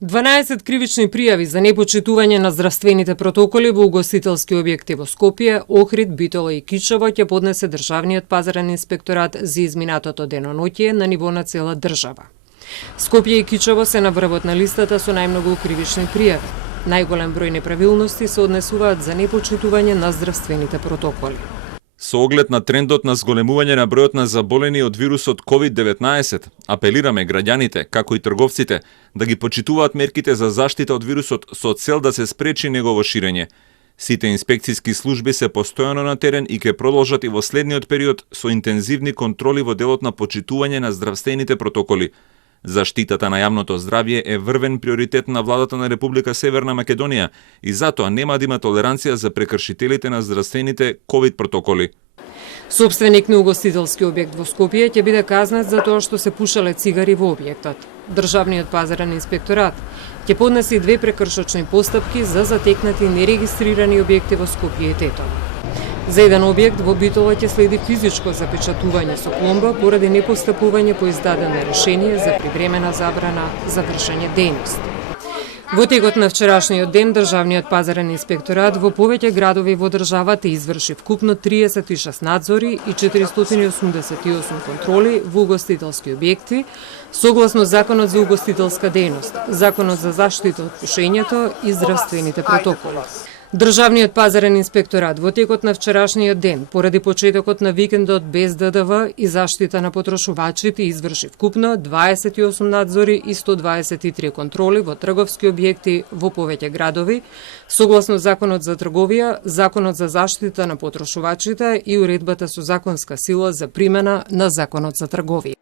12 кривични пријави за непочитување на здравствените протоколи во угостителски објекти во Скопје, Охрид, Битола и Кичево ќе поднесе Државниот пазарен инспекторат за изминатото деноноќе на ниво на цела држава. Скопје и Кичево се на врвот на листата со најмногу кривични пријави. Најголем број неправилности се однесуваат за непочитување на здравствените протоколи. Со оглед на трендот на зголемување на бројот на заболени од вирусот COVID-19, апелираме граѓаните, како и трговците, да ги почитуваат мерките за заштита од вирусот со цел да се спречи негово ширење. Сите инспекцијски служби се постојано на терен и ќе продолжат и во следниот период со интензивни контроли во делот на почитување на здравствените протоколи. Заштитата на јавното здравје е врвен приоритет на владата на Република Северна Македонија и затоа нема да има толеранција за прекршителите на здравствените ковид протоколи. Собственик на угостителски објект во Скопје ќе биде казнет за тоа што се пушале цигари во објектот. Државниот пазарен инспекторат ќе поднесе и 2 прекршочни постапки за затекнати нерегистрирани објекти во Скопје и Тетово. За еден објект во Битола ќе следи физичко запечатување со пломба поради непостапување по издадено решение за привремена забрана за вршење дејност. Во текот на вчерашниот ден, Државниот пазарен инспекторат во повеќе градови во државата изврши вкупно 36 надзори и 488 контроли во угостителски објекти, согласно Законот за угостителска дејност, Законот за заштита од пушењето и здравствените протоколи. Државниот пазарен инспекторат во текот на вчерашниот ден, поради почетокот на викендот без ДДВ и заштита на потрошувачите, изврши вкупно 28 надзори и 123 контроли во трговски објекти во повеќе градови, согласно Законот за трговија, Законот за заштита на потрошувачите и уредбата со законска сила за примена на Законот за трговија.